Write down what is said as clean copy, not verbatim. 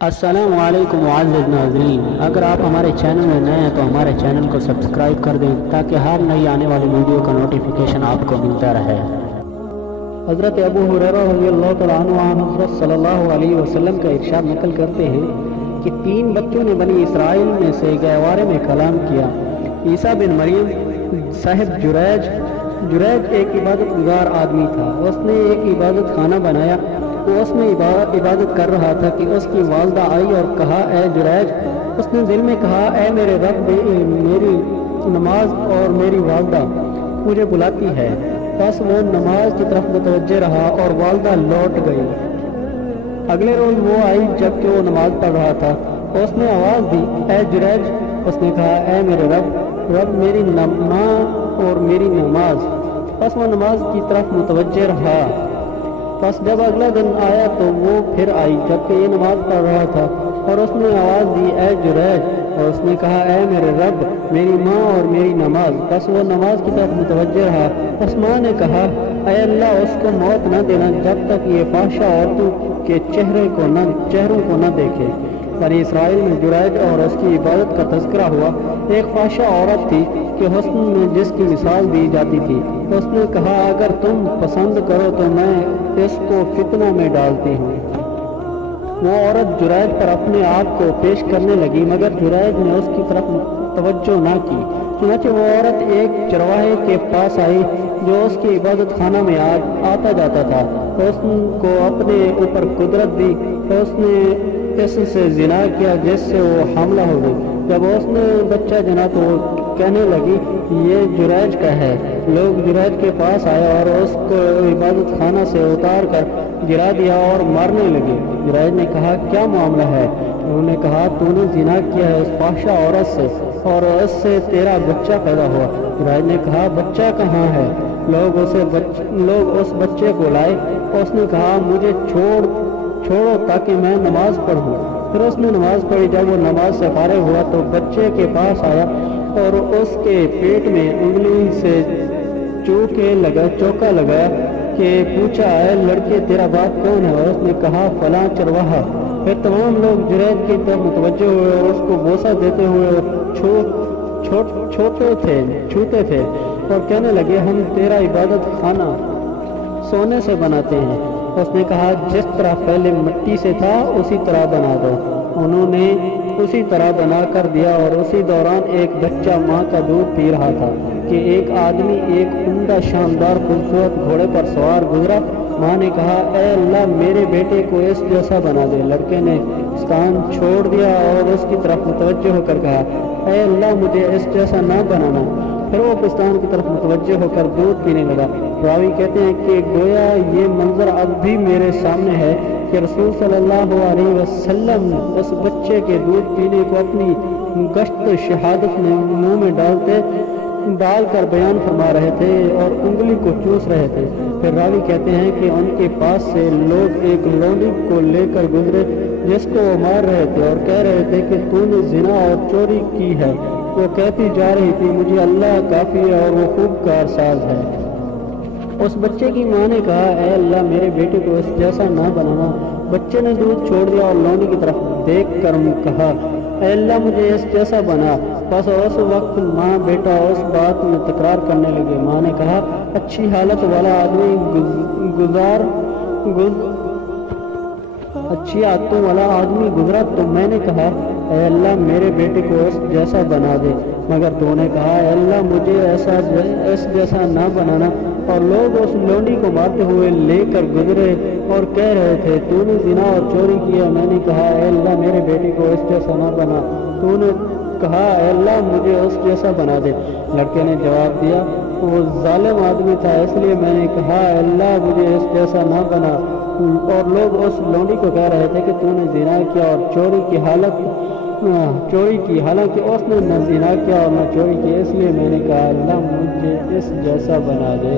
السلام علیکم معزز ناظرین، اگر آپ ہمارے چینل میں نئے ہیں تو ہمارے چینل کو سبسکرائب کر دیں تاکہ ہر نئی آنے والی ویڈیو کا نوٹیفیکیشن آپ کو ملتا رہے۔ حضرت ابو ہریرہ رضی اللہ تعالیٰ عنہ حضرت صلی اللہ علیہ وسلم کا ارشاد نقل کرتے ہیں کہ 3 بچوں نے بنی اسرائیل میں سے گہوارے میں کلام کیا۔ عیسیٰ بن مریم صاحب جریج ایک عبادت گزار آدمی تھا۔ اس نے ایک عبادت خانہ بنایا۔ وہ اس میں عبادت کر رہا تھا کہ اس کی والدہ آئی اور کہا، اے جریج۔ اس نے دل میں کہا، اے میرے رب، میری نماز اور میری والدہ مجھے بلاتی ہے۔ بس وہ نماز کی طرف متوجہ رہا اور والدہ لوٹ گئی۔ اگلے روز وہ آئی جب کہ وہ نماز پڑھ رہا تھا۔ اس نے آواز دی، اے جریج۔ اس نے کہا، اے میرے رب میری ماں اور میری نماز۔ بس وہ نماز کی طرف متوجہ رہا۔ بس جب اگلا دن آیا تو وہ پھر آئی جبکہ یہ نماز پڑھ رہا تھا، اور اس نے آواز دی، اے جریج۔ اور اس نے کہا، اے میرے رب، میری ماں اور میری نماز۔ بس وہ نماز کی طرف متوجہ رہا۔ اس ماں نے کہا، اے اللہ، اس کو موت نہ دینا جب تک یہ فحشہ عورتوں کے چہروں کو نہ دیکھے۔ بنی اسرائیل میں جریج اور اس کی عبادت کا تذکرہ ہوا۔ ایک فحشہ عورت تھی کہ حسن میں جس کی مثال دی جاتی تھی۔ اس نے کہا، اگر تم پسند کرو تو میں اس کو فتنہ میں ڈالتی ہوں۔ وہ عورت جریج پر اپنے آپ کو پیش کرنے لگی، مگر جریج نے اس کی طرف توجہ نہ کی۔ چنانچہ وہ عورت ایک چرواہے کے پاس آئی جو اس کی عبادت خانہ میں آتا جاتا تھا۔ اس کو اپنے اوپر قدرت دی۔ اس نے اس سے زنا کیا جس سے وہ حاملہ ہو گئی۔ جب اس نے بچہ جنا تو وہ کہنے لگی، یہ جریج کا ہے۔ لوگ جریج کے پاس آئے اور اس کو عبادت خانہ سے اتار کر گرا دیا اور مارنے لگے۔ جریج نے کہا، کیا معاملہ ہے؟ انہوں نے کہا، تو نے زنا کیا ہے اس فحشہ عورت سے اور اس سے تیرا بچہ پیدا ہوا۔ جریج نے کہا، بچہ کہاں ہے؟ لوگ اس بچے کو لائے۔ اس نے کہا، مجھے چھوڑو تاکہ میں نماز پڑھوں۔ پھر اس نے نماز پڑھی۔ جب وہ نماز سے فارغ ہوا تو بچے کے پاس آیا اور اس کے پیٹ میں انگلی سے چوکا لگایا کہ پوچھا، اے لڑکے، تیرا باپ کون ہے؟ اور اس نے کہا، فلاں چرواہا۔ پھر تمام لوگ جریج کی طرف متوجہ ہوئے اور اس کو بوسہ دیتے ہوئے چھوتے تھے اور کہنے لگے، ہم تیرا عبادت خانہ سونے سے بناتے ہیں۔ اس نے کہا، جس طرح پہلے مٹی سے تھا اسی طرح بنا دو۔ انہوں نے اسی طرح بنا کر دیا، اور اسی دوران ایک بچہ ماں کا دودھ پی رہا تھا کہ ایک آدمی ایک عمدہ شاندار خوبصورت گھوڑے پر سوار گزرا۔ ماں نے کہا، اے اللہ، میرے بیٹے کو اس جیسا بنا دے۔ لڑکے نے پستان چھوڑ دیا اور اس کی طرف متوجہ ہو کر کہا، اے اللہ، مجھے اس جیسا نہ بنانا۔ پھر وہ پستان کی طرف متوجہ ہو کر دودھ پینے لگا۔ راوی کہتے ہیں کہ گویا یہ منظر اب بھی میرے سامنے ہے کہ رسول صلی اللہ علیہ وسلم اس بچے کے دودھ پینے کو اپنی گشت شہادت میں منہ میں ڈال کر بیان فرما رہے تھے اور انگلی کو چوس رہے تھے۔ پھر راوی کہتے ہیں کہ ان کے پاس سے لوگ ایک لونڈی کو لے کر گزرے جس کو وہ مار رہے تھے اور کہہ رہے تھے کہ تو نے زنا اور چوری کی ہے۔ وہ کہتی جا رہی تھی، مجھے اللہ کافی ہے اور وہ خوب کارساز ہے۔ اس بچے کی ماں نے کہا، اے اللہ، میرے بیٹے کو اس جیسا نہ بنانا۔ بچے نے دودھ چھوڑ دیا اور لونڈی کی طرف دیکھ کر کہا، اے اللہ، مجھے اس جیسا بنا۔ بس اس وقت ماں بیٹا اس بات میں تکرار کرنے لگے۔ ماں نے کہا، اچھی حالت والا آدمی گزرا تو میں نے کہا، اے اللہ، میرے بیٹے کو اس جیسا بنا دے، مگر تو نے کہا، اے اللہ، مجھے اس جیسا نہ بنانا۔ اور لوگ اس لونڈی کو مارتے ہوئے لے کر گزرے اور کہہ رہے تھے، تو نے زنا اور چوری کیا۔ میں نے کہا، اے اللہ، میرے بیٹے کو اس جیسا نہ بنا۔ تو نے کہا، اے اللہ، مجھے اس جیسا بنا دے۔ لڑکے نے جواب دیا، وہ ظالم آدمی تھا، اس لیے میں نے کہا، اے اللہ، مجھے اس جیسا نہ بنا۔ اور لوگ اس لونڈی کو کہہ رہے تھے کہ تو نے زنا کیا اور چوری کی، حالانکہ اس نے نہ زنا کیا اور نہ چوری کی، اس لیے میں نے کہا، اللہ، مجھے اس جیسا بنا دے۔